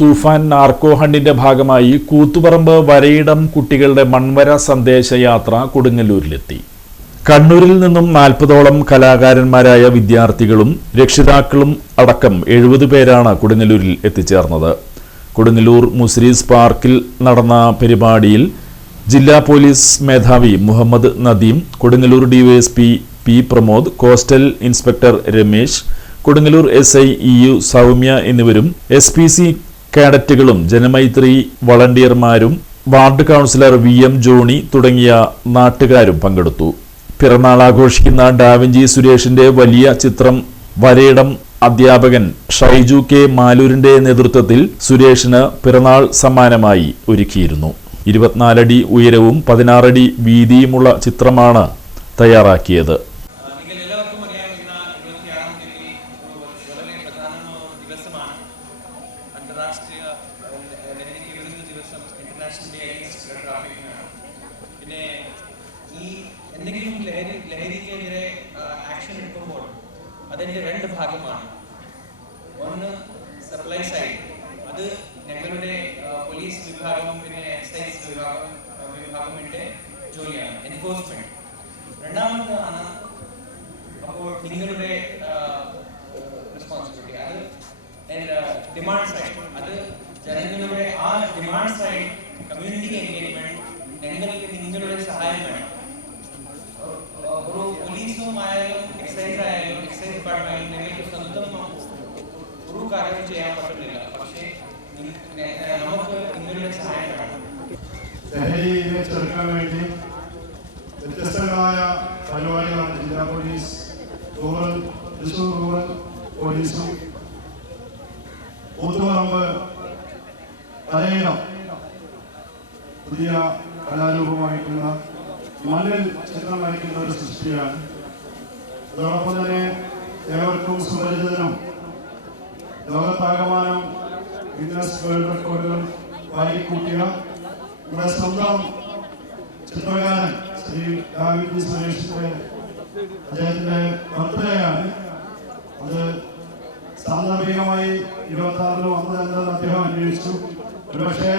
തൂഫാൻ narco ഹണ്ടിന്റെ ഭാഗമായി കൂത്തുപറമ്പ് വരയിടം കുട്ടികളുടെ മൺവര സന്ദേശയാത്ര കൊടുങ്ങല്ലൂരിലെത്തി. കണ്ണൂരിൽ നിന്നും 40ഓളം കലാകാരന്മാരായ വിദ്യാർത്ഥികളും രക്ഷിതാക്കളും അടക്കം 70 പേരാണ് കൊടുങ്ങല്ലൂരിൽ എത്തിച്ചേർന്നത്. കൊടുങ്ങല്ലൂർ മുസ്രീസ് പാർക്കിൽ നടന്ന പരിപാടിയിൽ ജില്ലാ പോലീസ് മേധാവി Muhammad Nadeem, Kodungallur DYSP P Pramod, coastal inspector Ramesh, Kodungallur SI EU Soumya എന്നിവരും SPC കേഡറ്റുകളും ജനമൈത്രി വളണ്ടിയർമാരും വാർഡ് കൗൺസിലർ VM ജോണി തുടങ്ങിയ നാട്ടുകാരും പങ്കെടുത്തു. പിറന്നാൾ ആഘോഷിക്കുന്ന ഡാവിഞ്ചി സുരേഷിന്റെ വലിയ ചിത്രം വരയിടം അധ്യാപകൻ ഷൈജു K മാലൂരിന്റെ നേതൃത്വത്തിൽ സുരേഷിന് പിറന്നാൾ സമ്മാനമായി ഒരുക്കിയിരുന്നു. 24 അടി ഉയരവും 16 അടി വീതിയുമുള്ള ചിത്രമാണ് തയ്യാറാക്കിയത്. അന്താരാഷ്ട്രീയ ലഹരി വിരുദ്ധ ദിവസം, ഇന്റർനാഷണൽ ഡേ അഗെയിൻസ്റ്റ് ട്രാഫിക്കിംഗ്. പിന്നെ ഈ എന്തെങ്കിലും ലഹരിക്കെതിരെ ആക്ഷൻ എടുക്കുമ്പോൾ അതിൻ്റെ 2 ഭാഗമാണ്. ഒന്ന് സപ്ലൈ സൈഡ്, അത് ഞങ്ങളുടെ പോലീസ് വിഭാഗം പിന്നെ എക്സൈസ് വിഭാഗത്തിൻ്റെ ജോലിയാണ്, എൻഫോഴ്സ്മെന്റ്. രണ്ടാമതാണ് അപ്പോൾ നിങ്ങളുടെ റെസ്പോൺസിബിലിറ്റി, അത് ഡിമാൻഡ് സൈഡ്, അത് ജനങ്ങളുടെ ആ ഡിമാൻഡ് സൈഡ് കമ്മ്യൂണിറ്റി എൻഗേജ്മെന്റ്, ഞങ്ങൾക്ക് നിങ്ങളുടെ സഹായം വേണം. ഒരു പോലീസും ആയാലും എക്സൈസ് ഡിപ്പാർട്ട്മെന്റ് ആയാലും നിങ്ങൾക്ക് സ്വന്തം ഒരു കാര്യം ചെയ്യാൻ പറ്റുന്നില്ല, പക്ഷേ നമുക്ക് നിങ്ങളുടെ സഹായം വേണം. ലഹരിയെ ചെറുക്കാൻ വേണ്ടി വ്യത്യസ്തങ്ങളായ പരിപാടികളാണ് ജില്ലാ പോലീസ്, തൃശൂർ റൂറൽ പോലീസും കൂത്തുപറമ്പ് വരയിടം പുതിയ കലാരൂപമായിട്ടുള്ള മണ്ണിൽ ചിത്രം വരയ്ക്കുന്ന ഒരു സൃഷ്ടിയാണ്. അതോടൊപ്പം തന്നെ ഏവർക്കും സുപരിചിതനും ലോകത്താകമാനം ഗിന്നസ് വേൾഡ് റെക്കോർഡുകൾ വാരിക്കൂട്ടിയ നമ്മുടെ സ്വന്തം ചിത്രകാരൻ ശ്രീ ഡാവിഞ്ചി സുരേഷിന്റെ അദ്ദേഹത്തിന്റെ ബർത്ത്ഡേ ആണ്. അത് സാന്ദർഭികമായി 26-ന് വന്നതെന്ന് അദ്ദേഹം അന്വേഷിച്ചു. ഒരുപക്ഷെ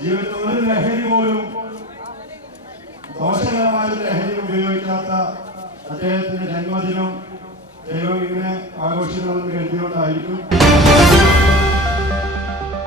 ജീവിതത്തിൽ ഒരു ലഹരി പോലും, ദോഷകരമായ ലഹരി ഉപയോഗിക്കാത്ത അദ്ദേഹത്തിന്റെ ജന്മദിനം ദൈവം ഇങ്ങനെ ആഘോഷിക്കണമെന്ന് കരുതിയോണ്ടായിരിക്കും.